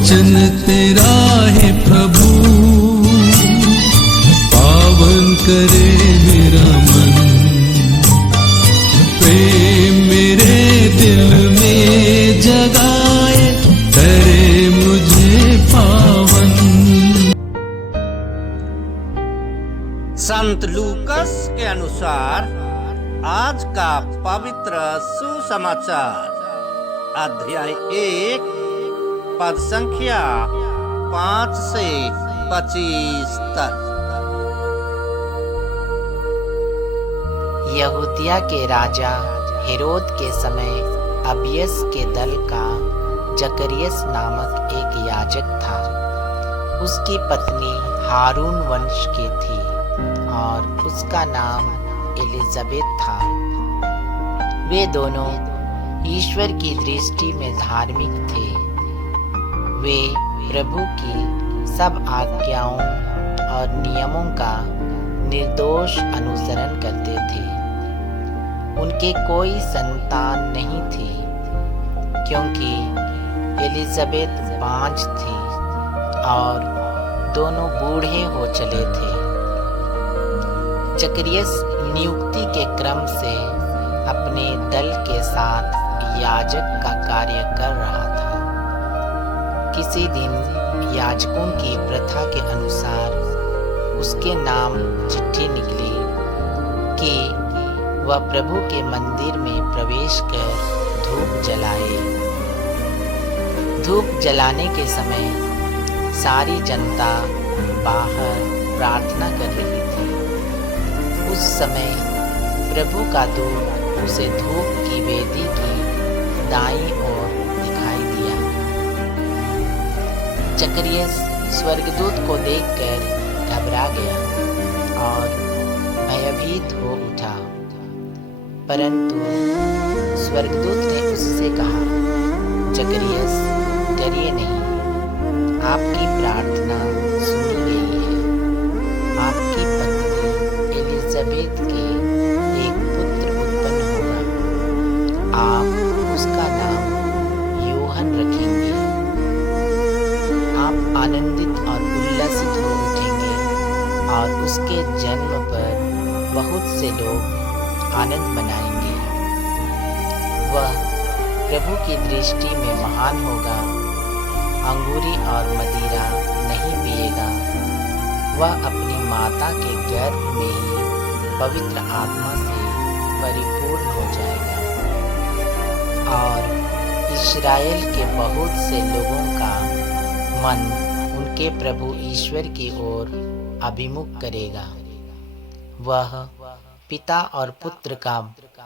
वचन तेरा है प्रभु, पावन करे मेरा मन। प्रेम मेरे दिल में जगाए, करे मुझे पावन। संत लूकस के अनुसार आज का पवित्र सुसमाचार अध्याय 1 पद संख्या 5 से 25 तक। यहूदिया के राजा हेरोद के समय अबियस के दल का जकरियस नामक एक याजक था। उसकी पत्नी हारून वंश की थी और उसका नाम एलिजाबेथ था। वे दोनों ईश्वर की दृष्टि में धार्मिक थे। वे प्रभु की सब आज्ञाओं और नियमों का निर्दोष अनुसरण करते थे। उनके कोई संतान नहीं थी, क्योंकि एलिजाबेथ बांझ थी और दोनों बूढ़े हो चले थे। जकरियस नियुक्ति के क्रम से अपने दल के साथ याजक का कार्य कर रहा था। किसी दिन याजकों की प्रथा के अनुसार उसके नाम चिट्ठी निकली कि वह प्रभु के मंदिर में प्रवेश कर धूप जलाए। धूप जलाने के समय सारी जनता बाहर प्रार्थना कर रही थी। उस समय प्रभु का दूत उसे धूप की वेदी की दाईं ओर दिखाई दिया। जकरियस स्वर्गदूत को देखकर घबरा गया और भयभीत हो उठा। परंतु स्वर्गदूत ने उससे कहा, जकरियस डरिए नहीं, आपकी प्रार्थना सुनी गई है। आपकी पत्नी एलिजाबेथ के एक पुत्र उत्पन्न होगा। आप उसका नाम यूहन रखेंगे। आप आनंदित और उल्लसित हो उठेंगे और उसके जन्म पर बहुत से लोग आनंद मनाएंगे। वह प्रभु की दृष्टि में महान होगा। अंगूरी और मदिरा नहीं पिएगा। वह अपनी माता के गर्भ में ही पवित्र आत्मा से परिपूर्ण हो जाएगा और इस्राएल के बहुत से लोगों का मन उनके प्रभु ईश्वर की ओर अभिमुख करेगा। वह पिता और पुत्र का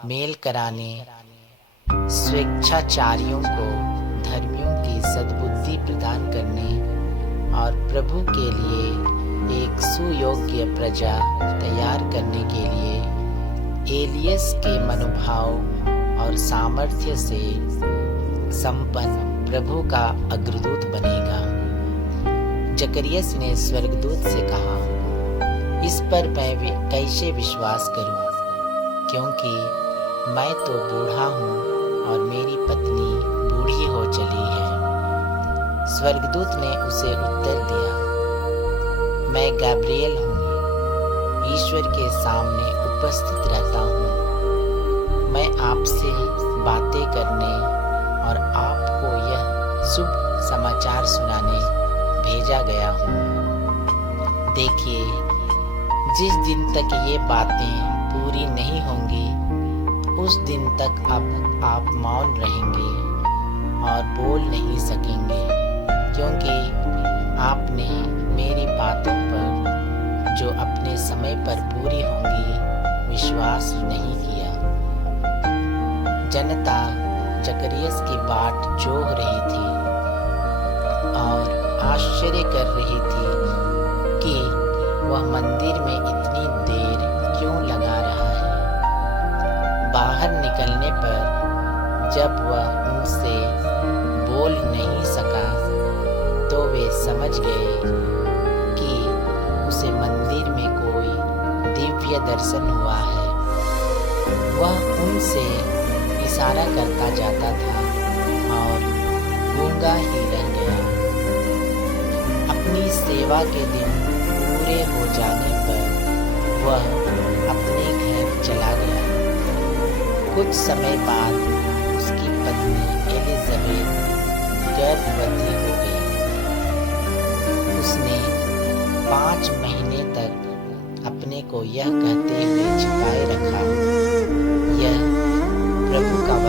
मेल कराने, स्वेच्छाचारियों को धर्मियों की सद्बुद्धि प्रदान करने और प्रभु के लिए एक सुयोग्य प्रजा तैयार करने के लिए एलियस के मनोभाव और सामर्थ्य से संपन्न प्रभु का अग्रदूत बनेगा। जकरियस ने स्वर्गदूत से कहा, इस पर मैं कैसे विश्वास करूं, क्योंकि मैं तो बूढ़ा हूं और मेरी पत्नी बूढ़ी हो चली है। स्वर्गदूत ने उसे उत्तर दिया, मैं गैब्रिएल हूँ, ईश्वर के सामने उपस्थित रहता हूँ। मैं आपसे बातें करने और आपको यह शुभ समाचार सुनाने भेजा गया हूँ। देखिए, जिस दिन तक ये बातें पूरी नहीं होंगी, उस दिन तक अब आप मौन रहेंगे और बोल नहीं सकेंगे, क्योंकि आपने मेरी बातों पर जो अपने समय पर पूरी होंगी विश्वास नहीं किया। जनता जकरियस की बाट जोह रही थी और आश्चर्य कर रही थी कि वह मंदिर में इतनी देर क्यों लगा रहा है। बाहर निकलने पर जब वह उनसे बोल नहीं सका तो वे समझ गए कि उसे मंदिर में कोई दिव्य दर्शन हुआ है। वह उनसे इशारा करता जाता था और गूंगा ही रह गया। अपनी सेवा के दिन पूरे हो जाने पर वह अपने घर चला गया। कुछ समय बाद उसकी पत्नी एलिजाबेथ गर्भवती हो गई। उसने 5 महीने तक अपने को यह कहते हुए छिपाए रखा, यह प्रभु का